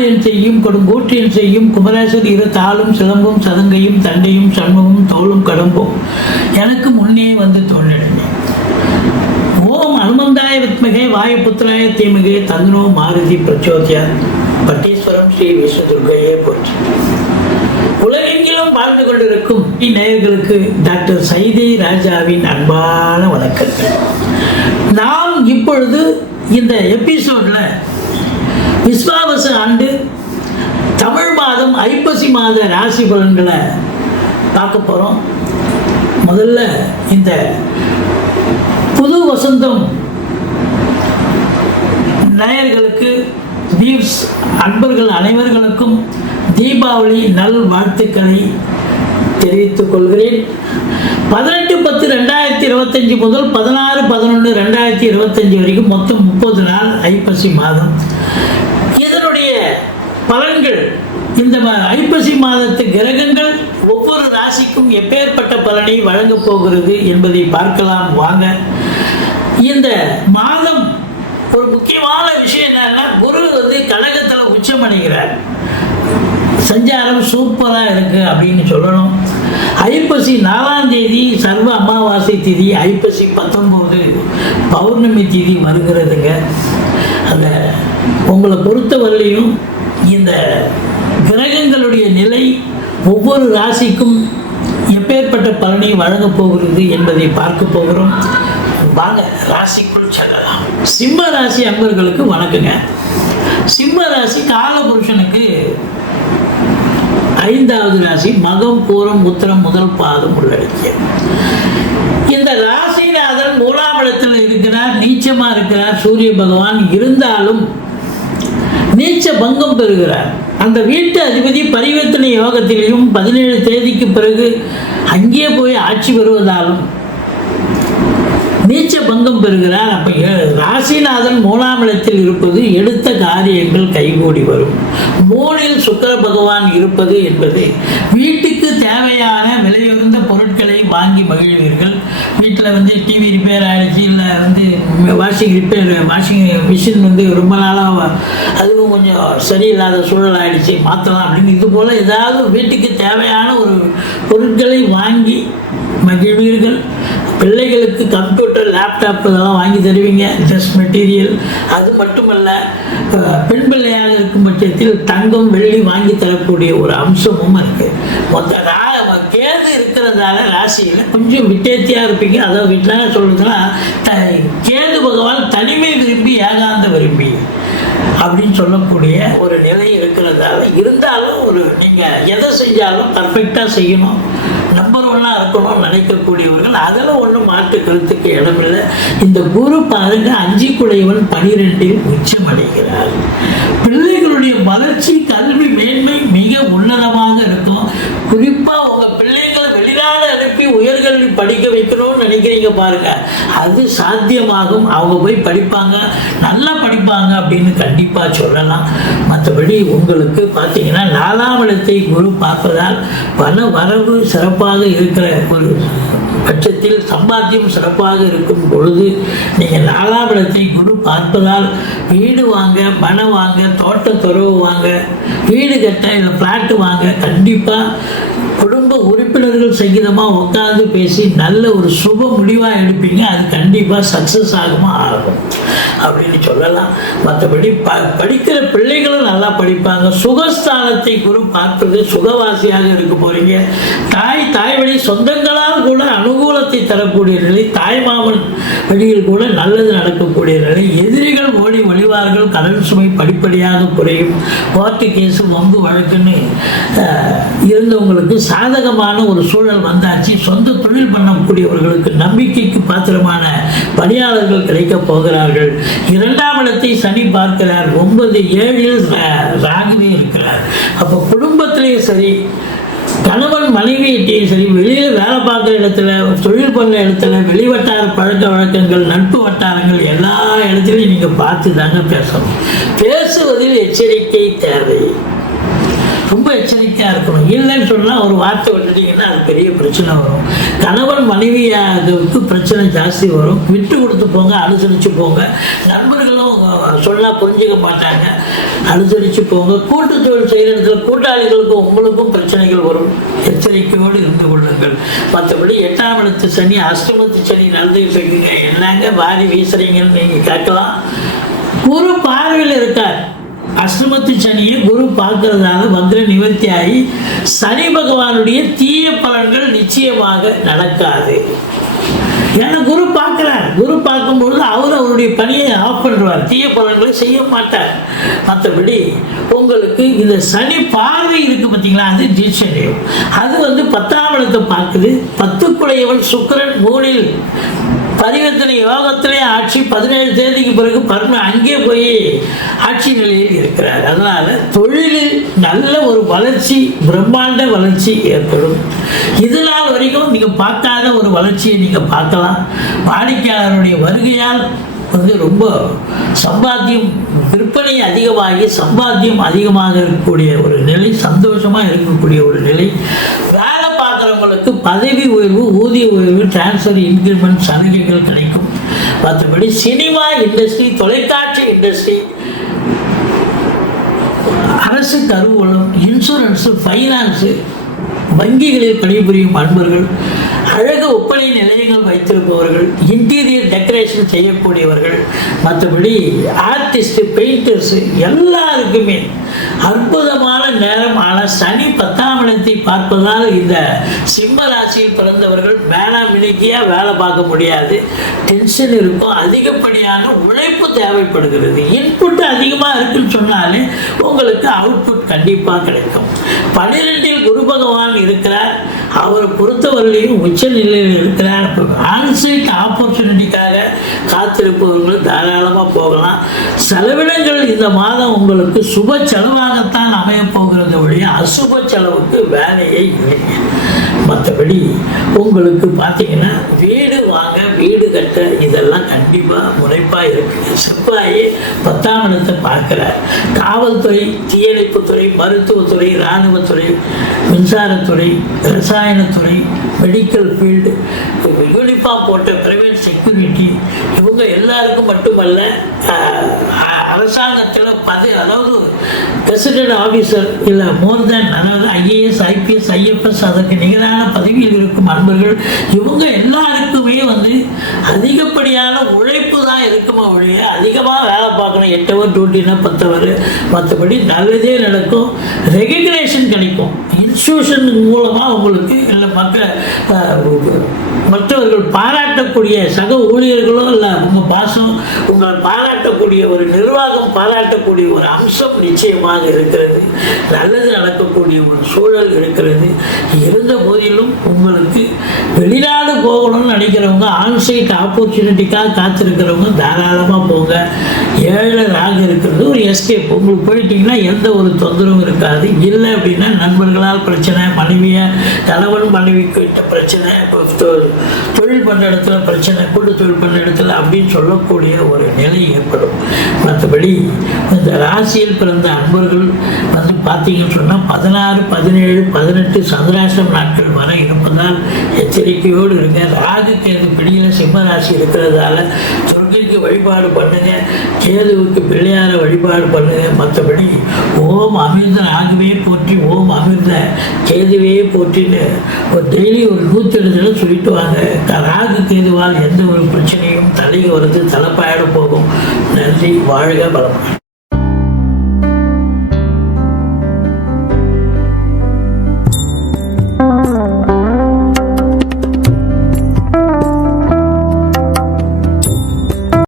ஆடி செய்யும் கொடுங்கூற்றில் செய்யும் குமரேசர் இரு தாளும் சிலம்பும் சதங்கையும் தண்டையும் சண்முகம் தோளும் கடம்பும். எனக்கு முன்னே வந்து தோன்றினேன் ஓம் அனுமந்தாய வித்மகே வாயுபுத்திராய தீமகே தந்தனோ மாருதி பிரச்சோதியா. பட்டீஸ்வரம் ஸ்ரீ விஸ்வதுர்கையே போற்றி. உலகெங்கிலும் வாழ்ந்து கொண்டிருக்கும் நேயர்களுக்கு டாக்டர் சைதை ராஜாவின் அன்பான வணக்கங்கள். நாம் இப்பொழுது இந்த எபிசோட்ல விஸ்வாவச ஆண்டு தமிழ் மாதம் ஐப்பசி மாத ராசி பலன்களை பார்க்க போகிறோம் முதல்ல இந்த புது வசந்தம் நேயர்களுக்கு தீப்ஸ் அன்பர்கள் அனைவர்களுக்கும் தீபாவளி நல் வாழ்த்துக்களை தெரிவித்துக் கொள்கிறேன். பதினெட்டு பத்து ரெண்டாயிரத்தி இருபத்தஞ்சி முதல் பதினாறு பதினொன்று ரெண்டாயிரத்தி இருபத்தஞ்சி வரைக்கும் மொத்தம் முப்பது நாள் ஐப்பசி மாதம். இதனுடைய பலன்கள் இந்த ம- ஐப்பசி மாதத்து கிரகங்கள் ஒவ்வொரு ராசிக்கும் எப்பேற்பட்ட பலனை வழங்கப் போகிறது என்பதை பார்க்கலாம் வாங்க. இந்த மாதம் ஒரு முக்கியமான விஷயம் என்னன்னா குரு வந்து கழகத்தில் உச்சமடைகிறார் சஞ்சாரம் சூப்பராக இருக்குது அப்படின்னு சொல்லணும். ஐப்பசி நாலாம் தேதி சர்வ அமாவாசை திதி ஐப்பசி பத்தொம்போது பௌர்ணமி திதி வருகிறதுங்க. அந்த உங்களை பொறுத்தவரையிலையும் இந்த கிரகங்களுடைய நிலை ஒவ்வொரு ராசிக்கும் எப்பேற்பட்ட பலனை வழங்கப் போகிறது என்பதை பார்க்க போகிறோம். வாங்க ராசிக்குள் செல்லலாம். சிம்ம ராசி அன்பர்களுக்கு வணக்கங்க. சிம்ம ராசி காலபுருஷனுக்கு ஐந்தாவது ராசி மகம் பூரம் உத்தரம் முதல் பாதம் உள்ளடக்கிய. இந்த ராசிநாதன் மூலாம் இடத்தில் இருக்கிறார் நீச்சமா இருக்கிறார் சூரிய பகவான் இருந்தாலும் நீச்ச பங்கம் பெறுகிறார். அந்த வீட்டு அதிபதி பரிவர்த்தனை யோகத்திலையும் பதினேழு தேதிக்கு பிறகு அங்கே போய் ஆட்சி பெறுவதாலும் நீச்ச பங்கம் பெறுகிறார். அப்ப ராசிநாதன் மூணாம் இடத்தில் இருப்பது எடுத்த காரியங்கள் கைகூடி வரும். மூணில் சுக்கர பகவான் இருப்பது என்பது வீட்டுக்கு தேவையான விலையுறந்த பொருட்களை வாங்கி மகிழ்வீர்கள். வீட்டில் வந்து டிவி ரிப்பேர் ஆகிடுச்சு இல்லை வந்து வாஷிங் ரிப்பேர் வாஷிங் மிஷின் வந்து ரொம்ப நாளாக அதுவும் கொஞ்சம் சரியில்லாத சூழல் ஆகிடுச்சு மாற்றலாம் அப்படின்னு. இது போல் ஏதாவது வீட்டுக்கு தேவையான ஒரு பொருட்களை வாங்கி மகிழ்வீர்கள். பிள்ளைகளுக்கு கம்ப்யூட்டர் லேப்டாப் இதெல்லாம் வாங்கி தருவீங்க ட்ரெஸ் மெட்டீரியல் அது மட்டுமல்ல பெண் பிள்ளையாக இருக்கும் பட்சத்தில் தங்கம் வெள்ளி வாங்கி தரக்கூடிய ஒரு அம்சமும் இருக்குது மொத்த கேது இருக்கிறதால ராசியில் கொஞ்சம் விட்டேத்தியாக இருப்பீங்க. அதாவது வீட்டில் சொல்றதுன்னா கேது பகவான் தனிமை விரும்பி ஏகாந்த விரும்பி. அப்படின்னு சொல்லக்கூடிய ஒரு நிலை இருக்கிறதால இருந்தாலும் ஒரு நீங்கள் எதை செஞ்சாலும் பர்ஃபெக்டாக செய்யணும். நம்பர் ஒன்னாக இருக்கணும்னு நினைக்கக்கூடியவர்கள் அதில் ஒன்றும் மாற்று கருத்துக்கு இடமில்லை. இந்த குரு பாருங்க அஞ்சு குடையவன் பனிரெண்டில் உச்சமடைகிறார். பிள்ளைகளுடைய வளர்ச்சி கல்வி மேன்மை மிக உன்னதமாக இருக்கும். குறிப்பாக உங்கள் பிள்ளைகளை வெளிநாடு அனுப்பி உயர்கல்வி படிக்க வைக்கணும்னு நினைக்கிறீங்க பாருங்க. அது சாத்தியமாகும். அவங்க போய் படிப்பாங்க. நல்லா படிப்பாங்க அப்படின்னு கண்டிப்பாக சொல்லலாம். மற்றபடி உங்களுக்கு பார்த்தீங்கன்னா நாலாம் இடத்தை குரு பார்ப்பதால் பல வரவு சிறப்பாக இருக்கிற ஒரு பட்சத்தில் சம்பாத்தியம் சிறப்பாக இருக்கும் பொழுது நீங்கள் நாலாம் இடத்தை குரு பார்ப்பதால் வீடு வாங்க மனை வாங்க தோட்ட துறவு வாங்க வீடு கட்ட இல்லை ஃப்ளாட்டு வாங்க கண்டிப்பாக குடும்ப உறுப்பினர்கள் சங்கீதமாக உட்காந்து பேசி நல்ல ஒரு சுப முடிவாக எடுப்பீங்க. அது கண்டிப்பாக சக்ஸஸ் ஆகுமா? ஆகும். அப்படின்னு சொல்லலாம். மற்றபடி ப படிக்கிற பிள்ளைகளும் நல்லா படிப்பாங்க. சுகஸ்தானத்தை குரு பார்ப்பது சுகவாசியாக இருக்க போறீங்க. தாய் தாய் வழி சொந்தங்களால் கூட அனுகூலத்தை தரக்கூடிய நிலை தாய் மாமன் வழியில் கூட நல்லது நடக்கக்கூடிய நிலை. எதிரிகள் ஓடி ஒளிவார்கள். கடல் சுமை படிப்படியாக குறையும். கோர்ட்டு கேஸு வம்பு வழக்குன்னு இருந்தவங்களுக்கு சாதகமான ஒரு சூழல் வந்தாச்சு. சொந்த தொழில் பண்ணக்கூடியவர்களுக்கு நம்பிக்கைக்கு பாத்திரமான பணியாளர்கள் கிடைக்கப் போகிறார்கள். இரண்டாம் இடத்தை சனி பார்க்கிறார். ஒன்பது ஏழில் ரா- ராகுவே இருக்கிறார். அப்போ குடும்பத்திலேயே சரி கணவன் மனைவியிட்டையும் சரி வெளியில் வேலை பார்க்குற இடத்துல தொழில் பண்ணுற இடத்துல வெளிவட்டார பழக்க வழக்கங்கள் நட்பு வட்டாரங்கள் எல்லா இடத்துலையும் நீங்கள் பார்த்து தாங்க பேசணும். பேசுவதில் எச்சரிக்கை தேவை. ரொம்ப எச்சரிக்கையாக இருக்கணும். இல்லைன்னு சொன்னால் ஒரு வார்த்தை விட்டுட்டீங்கன்னா அது பெரிய பிரச்சனை வரும். கணவன் மனைவியாருக்கு பிரச்சனை ஜாஸ்தி வரும். விட்டு கொடுத்து போங்க அனுசரித்து போங்க. நண்பர்களும் சொன்னால் புரிஞ்சுக்க மாட்டாங்க. அனுசரித்து போங்க. கூட்டு தொழில் செய்கிற இடத்துல கூட்டாளிகளுக்கும் உங்களுக்கும் பிரச்சனைகள் வரும். எச்சரிக்கையோடு இருந்து கொள்ளுங்கள். மற்றபடி எட்டாம் இடத்து சனி அஷ்டமத்து சனி நடந்துகிட்டு இருக்குங்க என்னங்க வாரி வீசுறீங்கன்னு நீங்கள் கேட்கலாம். குரு பார்வையில் இருக்கார். அஷ்டமத்து சனியை குரு பார்க்கறதால மந்திர நிவர்த்தி ஆகி சனி பகவானுடைய தீய பலன்கள் நிச்சயமாக நடக்காது. ஏன்னா குரு பார்க்குறார். குரு பார்க்கும்பொழுது அவர் அவருடைய பணியை ஆஃப் பண்ணுவார். தீய பலன்களை செய்ய மாட்டார். மற்றபடி உங்களுக்கு இந்த சனி பார்வை இருக்கு பார்த்தீங்களா? அது ஜீஷனியம் அது வந்து பத்தாம் இடத்தை பார்க்குது. பத்துக்குடையவன் சுக்கரன் மூணில். பரிவர்த்தனை யோகத்திலே ஆட்சி பதினேழு தேதிக்கு பிறகு பர்ம அங்கே போய் ஆட்சி நிலையில் இருக்கிறார். அதனால தொழிலில் நல்ல ஒரு வளர்ச்சி பிரம்மாண்ட வளர்ச்சி ஏற்படும். இது நாள் வரைக்கும் நீங்கள் பார்க்காத ஒரு வளர்ச்சியை நீங்கள் பார்க்கலாம். வாடிக்கையாளருடைய வருகையால் வந்து ரொம்ப சம்பாத்தியம் விற்பனை அதிகமாகி சம்பாத்தியம் அதிகமாக இருக்கக்கூடிய ஒரு நிலை சந்தோஷமாக இருக்கக்கூடிய ஒரு நிலை. வேலை பதவி உயர்வு ஊதிய உயர்வு டிரான்ஸ்ஃபர் இன்க்ரிமெண்ட் சலுகைகள் கிடைக்கும். மற்றபடி சினிமா இண்டஸ்ட்ரி தொலைக்காட்சி இண்டஸ்ட்ரி அரசு கருவூலம் இன்சூரன்ஸு ஃபைனான்ஸு வங்கிகளில் பணிபுரியும் அன்பர்கள் அழகு ஒப்பனை நிலையங்கள் வைத்திருப்பவர்கள் இன்டீரியர் டெக்கரேஷன் செய்யக்கூடியவர்கள் மற்றபடி ஆர்டிஸ்ட் பெயிண்டர்ஸ் எல்லாருக்குமே அற்புதமான நேரம். ஆனால் சனி பத்து இந்த சிம்ம ராசியில் பிறந்தவர்கள் வேளா மினிக்கியாக வேலை பார்க்க முடியாது. டென்ஷன் இருக்கும். அதிகப்படியான உழைப்பு தேவைப்படுகிறது. இன்புட் அதிகமாக இருக்குன்னு சொன்னாலே உங்களுக்கு அவுட்புட் கண்டிப்பாக கிடைக்கும். பன்னிரெண்டில் குரு பகவான் இருக்கிறார். அவரை பொறுத்தவரையிலையும் உச்ச நிலையில் இருக்கிறார் ஆன்சைட் ஆப்பர்ச்சுனிட்டிக்காக காத்திருப்பவர்கள் தாராளமாக போகலாம். செலவினங்கள் இந்த மாதம் உங்களுக்கு சுப செலவாகத்தான் அமையப் போகிறது ஒழிய அசுப செலவுக்கு வேலையை இல்லை. மற்றபடி உங்களுக்கு பார்த்தீங்கன்னா வீடு வாங்க வீடு கட்ட இதெல்லாம் கண்டிப்பாக முனைப்பாக இருக்குது சிப்பாயி பத்தாம் இடத்தை பார்க்குறார். காவல்துறை தீயணைப்புத்துறை மருத்துவத்துறை இராணுவத்துறை மின்சாரத்துறை ரசாயனத்துறை மெடிக்கல் ஃபீல்டு யூனிஃபார்ம் போட்ட பிரைவேட் செக்யூரிட்டி இவங்க எல்லாருக்கும் மட்டுமல்ல அரசாங்கத்தில் பதவி அதாவது பிரசிடென்ட் ஆஃபீஸர் இல்லை மோர் தேன் அதாவது ஐஏஎஸ் ஐபிஎஸ் ஐஎஃப்எஸ் அதற்கு நிகரான பதவியில் இருக்கும் அன்பர்கள் இவங்க எல்லாருக்கும் வந்து அதிகப்படியான உழைப்பு தான் இருக்குமா ஒழிய அதிகமாக வேலை பார்க்கணும். எட்டு ஹவர் டியூட்டினா பத்து ஹவர் மற்றபடி நல்லதே நடக்கும். ரெகக்னேஷன் கிடைக்கும். இன்ஸ்டியூஷன் மூலமாக உங்களுக்கு இல்லை மக்கள் மற்றவர்கள் பாராட்டக்கூடிய சக ஊழியர்களோ இல்லை உங்கள் பாசம் உங்களை பாராட்டக்கூடிய ஒரு நிர்வாகம் பாராட்டக்கூடிய ஒரு அம்சம் நிச்சயமாக இருக்கிறது. நல்லது நடக்கக்கூடிய ஒரு சூழல் இருக்கிறது. இருந்த போதிலும் உங்களுக்கு வெளிநாடு போகணும்னு நினைக்கிறவங்க ஆன்சைட் ஆப்பர்ச்சுனிட்டிக்காக காத்திருக்கிறவங்க தாராளமாக போங்க. ஏழை ராக இருக்கிறது ஒரு எஸ்கேப் உங்களுக்கு போயிட்டீங்கன்னா எந்த ஒரு தொந்தரவும் இருக்காது. இல்லை அப்படின்னா நண்பர்களால் பிரச்சனை மனைவியை கணவன் மனைவி கிட்ட பிரச்சனை தொழில் பண்ணுற இடத்துல பிரச்சனை கூட்டு தொழில் பண்ணுற இடத்துல அப்படின்னு சொல்லக்கூடிய ஒரு நிலை ஏற்படும். மற்றபடி இந்த ராசியில் பிறந்த அன்பர்கள் வந்து பார்த்தீங்கன்னு சொன்னால் பதினாறு பதினேழு பதினெட்டு சந்திராசிரம் நாட்கள் வரை இருப்பதால் எச்சரிக்கையோடு இருங்க. ராகுக்கு சூரியனுக்கு பிடியில் சிம்மராசி இருக்கிறதால துர்கைக்கு வழிபாடு பண்ணுங்க கேதுவுக்கு பிள்ளையார வழிபாடு பண்ணுங்க. மற்றபடி ஓம் அமிர்த ஆகவே போற்றி ஓம் அமிர்த கேதுவே போற்றின்னு ஒரு டெய்லி ஒரு நூற்றி எழுதுல சொல்லிட்டு வாங்க. ராகு கேதுவால் எந்த ஒரு பிரச்சனையும் தலைக்கு வருது தலைப்பாயிட போகும். நன்றி வாழ்க பலமாக